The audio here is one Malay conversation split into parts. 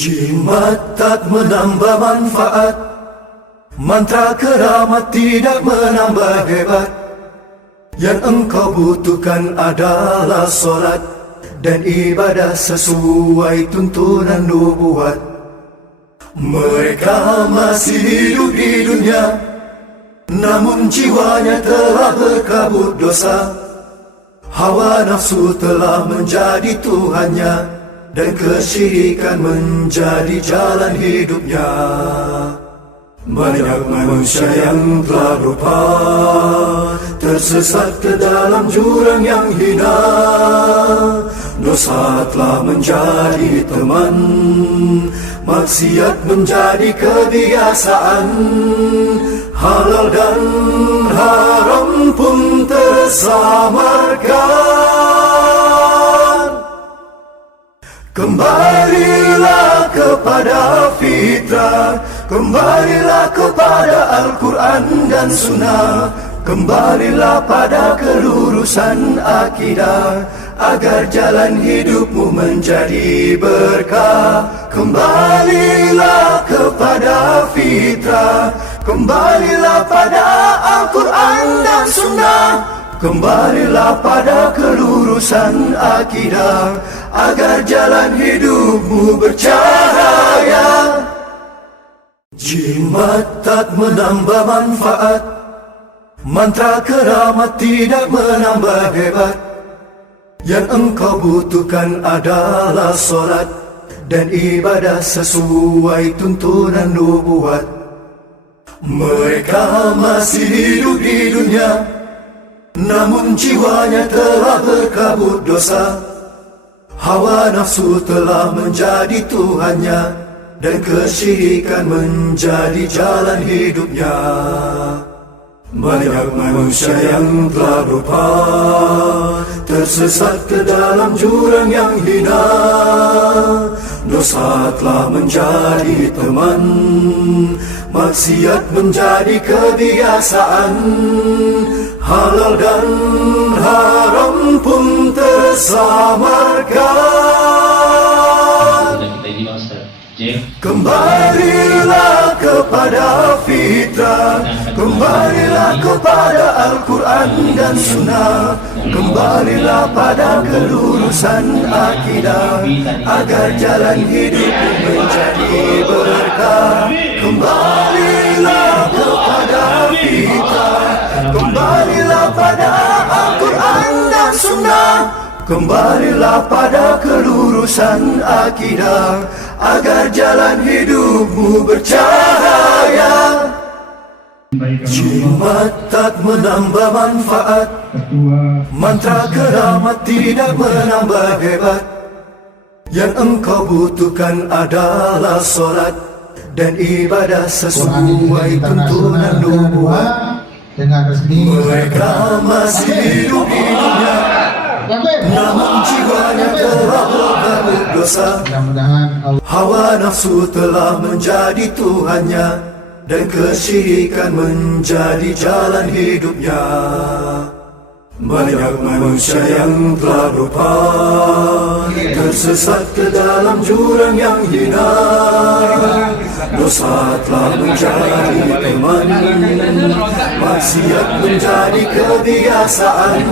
Jimat tak menambah manfaat, mantra keramat tidak menambah hebat. Yang engkau butuhkan adalah solat dan ibadah sesuai tuntunan nubuat. Mereka masih hidup di dunia, namun jiwanya telah berkabut dosa. Hawa nafsu telah menjadi Tuhannya, dan kesyirikan menjadi jalan hidupnya. Banyak manusia yang telah lupa, tersesat ke dalam jurang yang hina. Dosa telah menjadi teman, maksiat menjadi kebiasaan. Halal dan haram pun tersamarkan. Kembalilah kepada fitrah, kembalilah kepada Al-Quran dan Sunnah, kembalilah pada kelurusan akidah, agar jalan hidupmu menjadi berkah. Kembalilah kepada fitrah, kembalilah pada Al-Quran dan Sunnah, kembalilah pada kelurusan akidah, agar jalan hidupmu bercahaya. Jimat tak menambah manfaat, mantra keramat tidak menambah hebat. Yang engkau butuhkan adalah solat dan ibadah sesuai tuntunan nubuat. Mereka masih hidup di dunia, namun jiwanya telah berkabut dosa. Hawa nafsu telah menjadi Tuhannya, dan kesyirikan menjadi jalan hidupnya. Banyak manusia yang telah lupa, tersesat ke dalam jurang yang hina. Dosa telah menjadi teman, maksiat menjadi kebiasaan. Halal dan haram pun tersamarkan. Kembalilah kepada fitrah, kembalilah kepada Al-Quran dan Sunnah, kembalilah pada kelurusan akidah, agar jalan hidupmu menjadi berkah. Kembalilah kepada fitrah, kembalilah pada Al-Quran dan Sunnah, kembalilah pada kelurusan akidah, agar jalan hidupmu bercahaya. Jimat tak menambah manfaat, mantra keramat tidak menambah hebat. Yang engkau butuhkan adalah solat dan ibadah sesuai tuntunan nubuat. Mereka masih hidup di dunia, namun jiwanya telah berkabut dosa. Hawa nafsu telah menjadi Tuhannya, dan kesyirikan menjadi jalan hidupnya. Banyak manusia yang telah lupa, tersesat ke dalam jurang yang hina. Dosa telah menjadi teman, maksiat menjadi kebiasaan.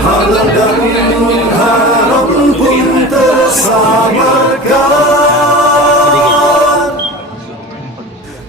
Halal dan haram pun tersamarkan.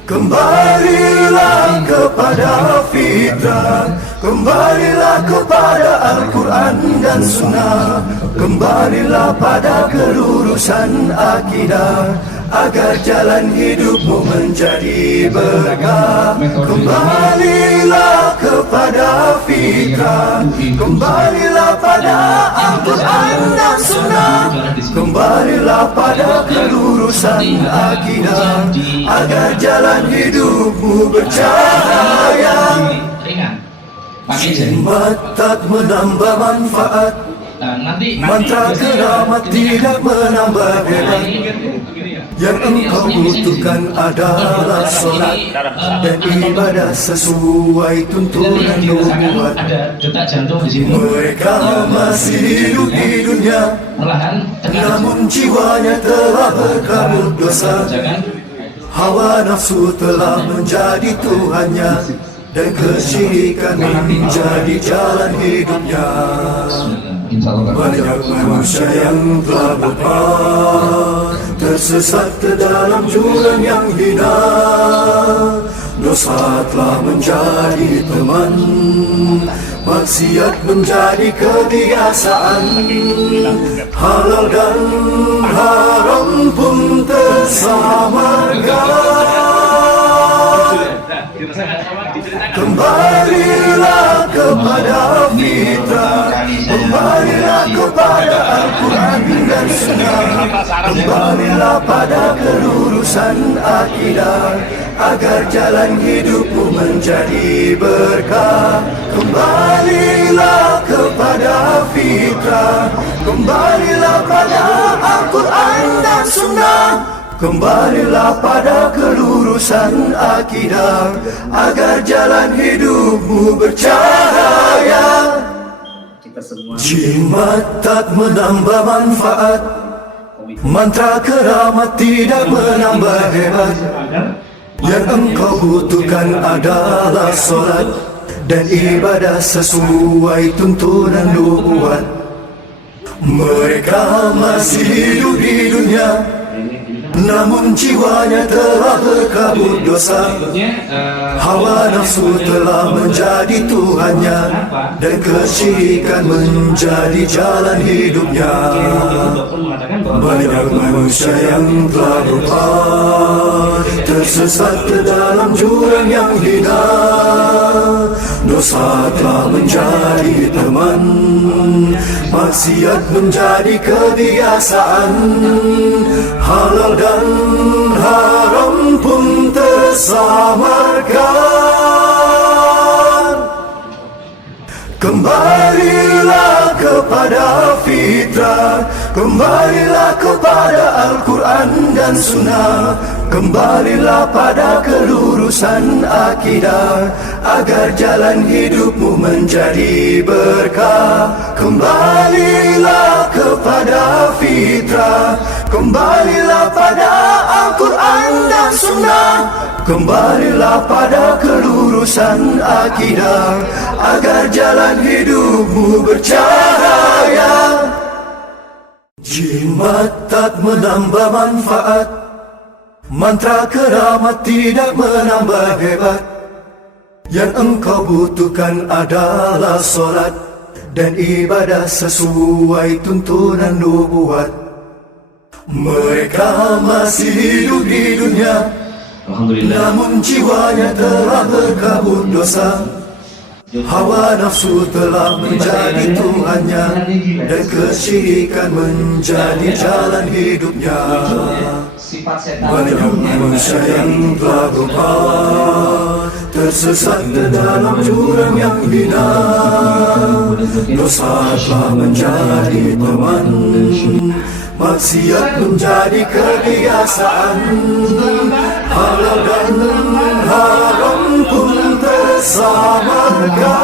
Kembalilah kepada fitrah, kembalilah kepada Al-Quran dan Sunnah, kembalilah pada kelurusan akidah, agar jalan hidupmu menjadi berkah. Kembalilah kepada fitrah, kembalilah pada Al-Quran dan Sunnah, kembalilah pada kelurusan akidah, agar jalan hidupmu bercahaya. Jimat tak menambah manfaat, mantra keramat tidak menambah hebat. Yang engkau butuhkan adalah solat dan ibadah sesuai tuntunan nubuat. Mereka masih hidup di dunia, namun jiwanya telah berkabut dosa. Hawa nafsu telah menjadi Tuhannya, dan kesyirikan menjadi jalan hidupnya. Banyak manusia yang telah lupa, tersesat ke dalam jurang yang hina. Dosa telah menjadi teman, maksiat menjadi kebiasaan. Halal dan haram pun tersamarkan. Kembalilah kepada fitrah, kembalilah kepada Al-Quran dan Sunnah, kembalilah pada kelurusan akidah, agar jalan hidupmu menjadi berkah. Kembalilah kepada fitrah, kembalilah pada Al-Quran dan Sunnah, kembalilah pada kelurusan akidah, agar jalan hidupmu bercahaya. Jimat tak menambah manfaat, mantra keramat tidak menambah hebat. Yang engkau butuhkan adalah solat dan ibadah sesuai tuntunan nubuat. Mereka masih hidup di dunia, namun jiwanya telah berkabut dosa. Hawa nafsu telah menjadi Tuhannya, dan kesyirikan menjadi jalan hidupnya. Banyak manusia yang telah lupa, tersesat ke dalam jurang yang hina. Dosa telah menjadi teman, maksiat menjadi kebiasaan. Halal dan haram pun tersamarkan. Kembalilah kepada fitrah, kembalilah kepada Al-Quran dan Sunnah, kembalilah pada kelurusan akidah, agar jalan hidupmu menjadi berkah. Kembalilah kepada fitrah, kembalilah pada Al-Quran dan Sunnah, kembalilah pada kelurusan akidah, agar jalan hidupmu bercahaya. Jimat tak menambah manfaat, mantra keramat tidak menambah hebat. Yang engkau butuhkan adalah solat dan ibadah sesuai tuntunan nubuat. Mereka masih hidup di dunia, namun jiwanya telah berkabut dosa. Hawa nafsu telah menjadi Tuhannya, dan kesyirikan menjadi jalan hidupnya. Banyak manusia yang telah lupa, tersesat ke dalam jurang yang hina. Dosa telah menjadi teman, maksiat menjadi kebiasaan. Halal dan haram pun tersamarkan.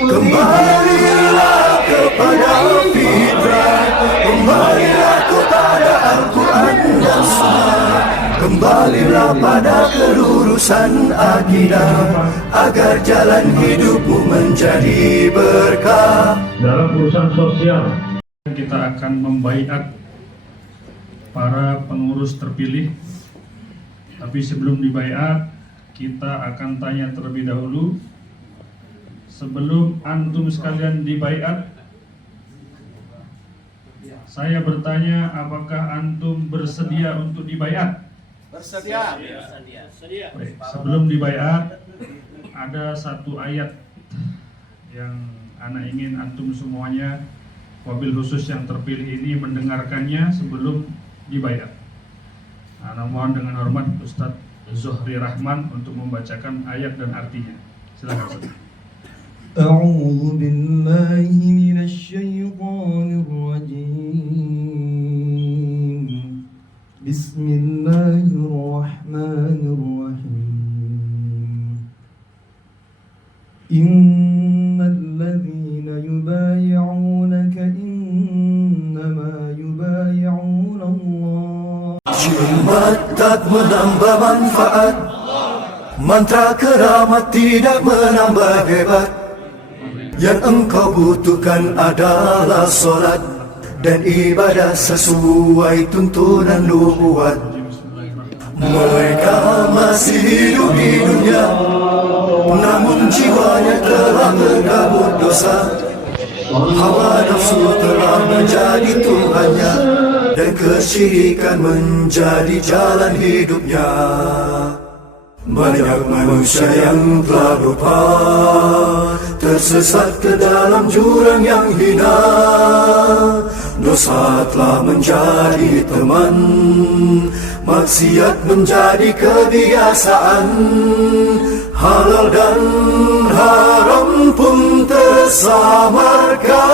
Kembalilah kepada fitrah, kembalilah kepada Al-Quran dan Sunnah, kembalilah pada kelurusan akidah, agar jalan hidupmu menjadi berkah. Dalam urusan sosial, kita akan membaiat para pengurus terpilih. Tapi sebelum dibaiat, kita akan tanya terlebih dahulu. Sebelum antum sekalian dibaiat, saya bertanya, apakah antum bersedia untuk dibaiat? Bersedia. Baik, sebelum dibaiat, ada satu ayat yang ana ingin antum semuanya, wabil khusus yang terpilih ini, mendengarkannya sebelum dibaiat. Ana mohon dengan hormat Ustadz Zuhri Rahman untuk membacakan ayat dan artinya. Silakan Ustaz. A'udzu billahi minasy syaithanir rajim. sangat menambah manfaat. Mantra keramat tidak menambah hebat. Yang engkau butuhkan adalah solat dan ibadah sesuai tuntunan nubuat. Mereka masih hidup di dunia, namun jiwanya telah berkabut dosa. Hawa nafsu telah menjadi Tuhannya, dan kesyirikan menjadi jalan hidupnya. Banyak manusia yang telah lupa, tersesat ke dalam jurang yang hina. Dosa telah menjadi teman, maksiat menjadi kebiasaan. Halal dan haram pun tersamarkan.